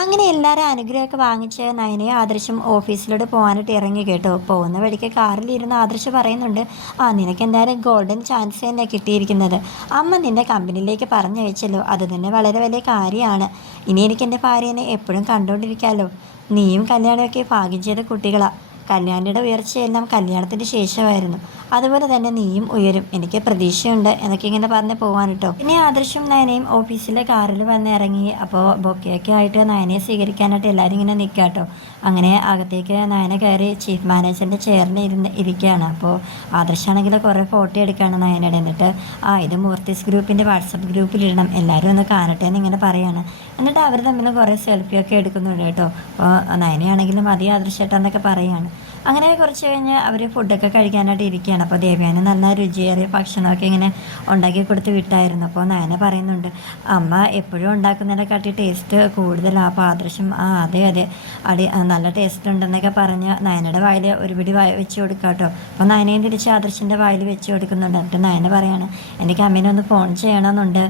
അങ്ങനെ എല്ലാവരും അനുഗ്രഹമൊക്കെ വാങ്ങിച്ച് നയനയും ആദർശം ഓഫീസിലോട്ട് പോകാനായിട്ട് ഇറങ്ങി കേട്ടോ. പോകുന്ന വഴിക്ക് കാറിലിരുന്ന് ആദർശ് പറയുന്നുണ്ട് ആ നിനക്ക് എന്തായാലും ഗോൾഡൻ ചാൻസ് തന്നെ കിട്ടിയിരിക്കുന്നത്. അമ്മ നിന്നെ കമ്പനിയിലേക്ക് പറഞ്ഞു വെച്ചല്ലോ. അത് തന്നെ വളരെ വലിയ കാര്യമാണ്. ഇനി എനിക്ക് എന്റെ ഭാര്യനെ എപ്പോഴും കണ്ടുകൊണ്ടിരിക്കാമല്ലോ നീയും കല്യാണമൊക്കെ ഭാഗ്യം ചെയ്ത കുട്ടികളാണ് കല്യാണിയുടെ ഉയർച്ചയെല്ലാം കല്യാണത്തിന് ശേഷമായിരുന്നു. അതുപോലെ തന്നെ നീയും ഉയരും. എനിക്ക് പ്രതീക്ഷയുണ്ട്. എന്നൊക്കെ ഇങ്ങനെ പറഞ്ഞ് പോകാൻ കേട്ടോ പിന്നെ ആദർശം നയനയും ഓഫീസിലെ കാറിൽ വന്ന് ഇറങ്ങി. അപ്പോൾ ബൊക്കെയൊക്കെ ആയിട്ട് നയനയെ സ്വീകരിക്കാനായിട്ട് എല്ലാവരും ഇങ്ങനെ നിൽക്കുക കേട്ടോ അങ്ങനെ അകത്തേക്ക് നയന കയറി ചീഫ് മാനേജറിന്റെ ചെയറിൽ ഇരുന്ന് ഇരിക്കുകയാണ് അപ്പോൾ ആദർശാണെങ്കിൽ കുറേ ഫോട്ടോ എടുക്കുകയാണ് നയനയുടെ. എന്നിട്ട് ആ ഇത് മൂർത്തിസ് ഗ്രൂപ്പിന്റെ വാട്സപ്പ് ഗ്രൂപ്പിലിടണം എല്ലാവരും ഒന്ന് കാണട്ടെ എന്ന് ഇങ്ങനെ പറയാണ്. എന്നിട്ട് അവർ തമ്മിൽ കുറേ സെൽഫിയൊക്കെ എടുക്കുന്നുണ്ട് കേട്ടോ. അപ്പോൾ നയനയാണെങ്കിലും മതി ആദർശേട്ടാന്നൊക്കെ പറയാണ്. അങ്ങനെ കുറച്ച് കഴിഞ്ഞ് അവർ ഫുഡൊക്കെ കഴിക്കാനായിട്ട് ഇരിക്കുകയാണ്. അപ്പോൾ ദേവ്യാന് നല്ല രുചിയേറിയ ഭക്ഷണമൊക്കെ ഇങ്ങനെ ഉണ്ടാക്കി കൊടുത്ത് വിട്ടായിരുന്നു. അപ്പോൾ നയന പറയുന്നുണ്ട് അമ്മ എപ്പോഴും ഉണ്ടാക്കുന്നതിനെക്കാട്ടി ടേസ്റ്റ് കൂടുതലാണ് അപ്പോൾ ആദർശം ആ അതെ അതെ. അടി നല്ല ടേസ്റ്റ് ഉണ്ടെന്നൊക്കെ പറഞ്ഞ് നയനയുടെ വായിൽ ഒരു പിടി വായ വെച്ച് കൊടുക്കാം കേട്ടോ അപ്പോൾ നയനയും തിരിച്ച് ആദർശിന്റെ വായിൽ വെച്ച് കൊടുക്കുന്നുണ്ട്. എന്നിട്ട് നയന പറയാണ് എനിക്ക് അമ്മേനെ ഒന്ന് ഫോൺ ചെയ്യണമെന്നുണ്ട്.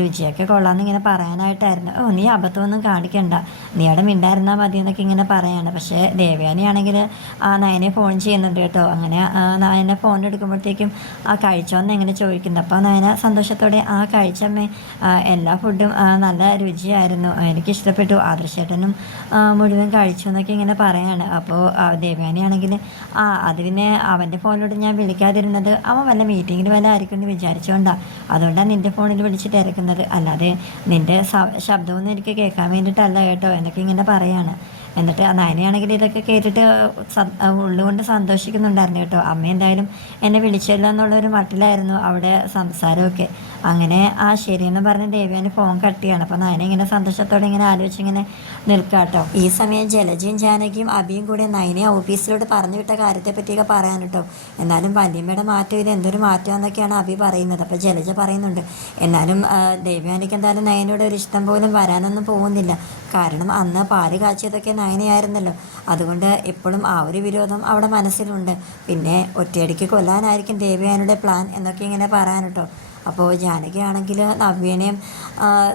രുചിയൊക്കെ കൊള്ളാമെന്ന് ഇങ്ങനെ പറയാനായിട്ടായിരുന്നു. ഓ നീ അബദ്ധമൊന്നും കാണിക്കണ്ട. നീ അവിടെ മിണ്ടായിരുന്നാൽ മതി എന്നൊക്കെ ഇങ്ങനെ പറയാണ്. പക്ഷേ ദേവയാനിയാണെങ്കിൽ ആ നയനെ ഫോൺ ചെയ്യുന്നുണ്ട് കേട്ടോ. അങ്ങനെ നയനെ ഫോൺ എടുക്കുമ്പോഴത്തേക്കും ആ കഴിച്ചോന്ന് എങ്ങനെ ചോദിക്കുന്നു അപ്പോൾ നയന സന്തോഷത്തോടെ ആ കഴിച്ചമ്മേ എല്ലാ ഫുഡും നല്ല രുചിയായിരുന്നു. എനിക്ക് ഇഷ്ടപ്പെട്ടു. ആദർശേട്ടനും മുഴുവൻ കഴിച്ചു എന്നൊക്കെ ഇങ്ങനെ പറയാണ്. അപ്പോൾ ദേവയാനിയാണെങ്കിൽ ആ അത് പിന്നെ അവന്റെ ഫോണിലൂടെ ഞാൻ വിളിക്കാതിരുന്നത് അവൻ വല്ല മീറ്റിങ്ങിൽ വല്ല ആയിരിക്കും എന്ന് വിചാരിച്ചുകൊണ്ടാണ് അതുകൊണ്ടാണ് നിന്റെ ഫോണിൽ വിളിച്ചിട്ട് ഇറക്കുന്നത്. അല്ലാതെ നിന്റെ ശബ്ദമൊന്നും എനിക്ക് കേൾക്കാൻ വേണ്ടിയിട്ടല്ല കേട്ടോ എന്നൊക്കെ ഇങ്ങനെ പറയാണ്. എന്നിട്ട് ആ നയനയാണെങ്കിൽ ഇതൊക്കെ കേട്ടിട്ട് ഉള്ളുകൊണ്ട് സന്തോഷിക്കുന്നുണ്ടായിരുന്നു കേട്ടോ. അമ്മ എന്തായാലും എന്നെ വിളിച്ചല്ലോ എന്നുള്ളൊരു മട്ടിലായിരുന്നു അവിടെ സംസാരമൊക്കെ. അങ്ങനെ ആ ശരിയെന്ന് പറഞ്ഞ് ദേവിയാന് ഫോൺ കട്ട് ചെയ്യാണ് അപ്പോൾ നയന ഇങ്ങനെ സന്തോഷത്തോടെ ഇങ്ങനെ ആലോചിച്ചിങ്ങനെ നിൽക്കുക കേട്ടോ. ഈ സമയം ജലജയും ജാനകിയും അബിയും കൂടെ നയനെ ഓഫീസിലോട്ട് പറഞ്ഞു വിട്ട കാര്യത്തെ പറ്റിയൊക്കെ പറയാൻ കേട്ടോ. എന്നാലും വല്യമ്മയുടെ മാറ്റം ഇത് എന്തൊരു മാറ്റം എന്നൊക്കെയാണ് അബി പറയുന്നത്. അപ്പോൾ ജലജ പറയുന്നുണ്ട് എന്നാലും ദേവ്യാനിക്ക് എന്തായാലും നയനോട് ഒരു ഇഷ്ടം പോലും വരാനൊന്നും പോകുന്നില്ല. കാരണം അന്ന് പാൽ കാച്ചിയതൊക്കെ നയനയായിരുന്നല്ലോ. അതുകൊണ്ട് ഇപ്പോഴും ആ ഒരു വിരോധം അവിടെ മനസ്സിലുണ്ട്. പിന്നെ ഒറ്റയടിക്ക് കൊല്ലാനായിരിക്കും ദേവയാനുടെ പ്ലാൻ എന്നൊക്കെ ഇങ്ങനെ പറയാൻ അപ്പോൾ ജാനകിയാണെങ്കിൽ നവ്യനെയും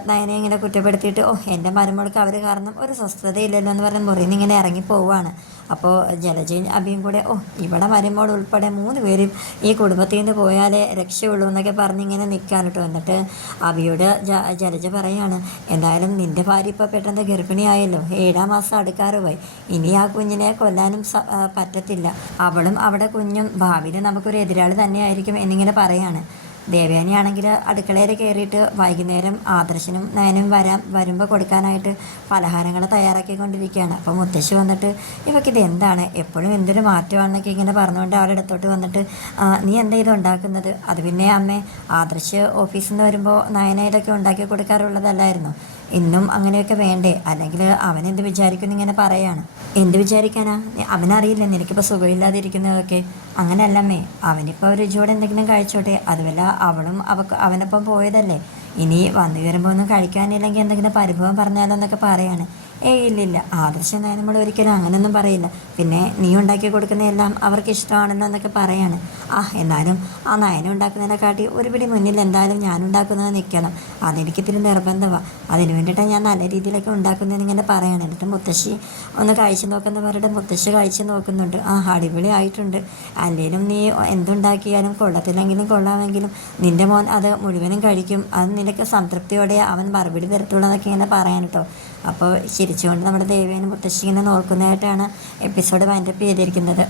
നയനെയും ഇങ്ങനെ കുറ്റപ്പെടുത്തിയിട്ട് ഓ എന്റെ മരുമകൾക്ക് അവർ കാരണം ഒരു സ്വസ്ഥതയില്ലല്ലോ എന്ന് പറഞ്ഞ് മുറിയിൽ നിന്ന് ഇങ്ങനെ ഇറങ്ങി പോവുകയാണ് അപ്പോൾ ജലജയും അബിയും കൂടെ ഓ ഇവിടെ മരുമോൾ ഉൾപ്പെടെ മൂന്ന് പേരും ഈ കുടുംബത്തിൽ നിന്ന് പോയാലേ രക്ഷയുള്ളൂ എന്നൊക്കെ പറഞ്ഞ് ഇങ്ങനെ നിൽക്കാൻ കേട്ടോ എന്നിട്ട് അബിയോട് ജലജ പറയാണ് എന്തായാലും നിന്റെ ഭാര്യ ഇപ്പോൾ പെട്ടെന്ന് ഗർഭിണിയായല്ലോ. ഏഴാം മാസം അടുക്കാറുമായി ഇനി ആ കുഞ്ഞിനെ കൊല്ലാനും പറ്റത്തില്ല. അവളും അവിടെ കുഞ്ഞും ഭാവിയിൽ നമുക്കൊരു എതിരാളി തന്നെയായിരിക്കും എന്നിങ്ങനെ പറയാണ്. ദേവയാനിയാണെങ്കിൽ അടുക്കളയിൽ കയറിയിട്ട് വൈകുന്നേരം ആദർശനും നയനും വരാൻ വരുമ്പോൾ കൊടുക്കാനായിട്ട് പലഹാരങ്ങൾ തയ്യാറാക്കിക്കൊണ്ടിരിക്കുകയാണ്. അപ്പോൾ മുത്തശ്ശി വന്നിട്ട് ഇവക്കിത് എന്താണ്? എപ്പോഴും എന്തൊരു മാറ്റമാണെന്നൊക്കെ ഇങ്ങനെ പറഞ്ഞുകൊണ്ട് അവരുടെ അടുത്തോട്ട് വന്നിട്ട് നീ എന്താ ഇത് ഉണ്ടാക്കുന്നത്? അത് പിന്നെ അമ്മേ ആദർശ് ഓഫീസിൽ നിന്ന് വരുമ്പോൾ നയന ഇതൊക്കെ ഉണ്ടാക്കി കൊടുക്കാറുള്ളതല്ലായിരുന്നു. ഇന്നും അങ്ങനെയൊക്കെ വേണ്ടേ? അല്ലെങ്കിൽ അവൻ എന്ത് വിചാരിക്കും ഇങ്ങനെ പറയാണ്. എന്ത് വിചാരിക്കാനാ? അവനറിയില്ല. നിനക്കിപ്പോൾ സുഖമില്ലാതിരിക്കുന്നതൊക്കെ. അങ്ങനെയല്ലമ്മേ അവനിപ്പോൾ ഒരു രുചിയോടെ എന്തെങ്കിലും കഴിച്ചോട്ടെ. അതുമല്ല അവളും അവക്ക് അവനൊപ്പം പോയതല്ലേ? ഇനി വന്നു കയറുമ്പോൾ ഒന്നും കഴിക്കാനില്ലെങ്കിൽ എന്തെങ്കിലും പരിഭവം പറഞ്ഞാലോ എന്നൊക്കെ പറയാണ്. ഇല്ലില്ല. ആദർശം നമ്മൾ ഒരിക്കലും അങ്ങനെയൊന്നും പറയില്ല. പിന്നെ നീ ഉണ്ടാക്കി കൊടുക്കുന്ന എല്ലാം അവർക്ക് ഇഷ്ടമാണെന്നൊക്കെ പറയാണ്. ആ എന്നാലും ആ നയനം ഉണ്ടാക്കുന്നതിനെക്കാട്ടി ഒരു പിടി മുന്നിൽ എന്തായാലും ഞാൻ ഉണ്ടാക്കുന്നത് നിൽക്കണം അതെനിക്ക് ഇത്തിരി നിർബന്ധമാണ് അതിന് വേണ്ടിയിട്ടാണ് ഞാൻ നല്ല രീതിയിലൊക്കെ ഉണ്ടാക്കുന്നതെന്ന് ഇങ്ങനെ പറയണം. എന്നിട്ട് മുത്തശ്ശി ഒന്ന് കഴിച്ച് നോക്കുന്നവരുടെ മുത്തശ്ശി കഴിച്ചു നോക്കുന്നുണ്ട്. ആ അടിപൊളി ആയിട്ടുണ്ട്. അല്ലെങ്കിലും നീ എന്തുണ്ടാക്കിയാലും കൊള്ളത്തില്ലെങ്കിലും കൊള്ളാമെങ്കിലും നിന്റെ മോൻ അത് മുഴുവനും കഴിക്കും. അത് നിനക്ക് സംതൃപ്തിയോടെ അവൻ മറുപടി തരത്തുള്ളൂ എന്നൊക്കെ ഇങ്ങനെ പറയാൻ കേട്ടോ അപ്പോൾ ചിരിച്ചുകൊണ്ട് നമ്മുടെ ദേവിയെ മുത്തശ്ശിങ്ങനെ നോക്കുന്നതായിട്ടാണ് എപ്പിസോഡ് വൈൻഡപ്പ് ചെയ്തിരിക്കുന്നത്.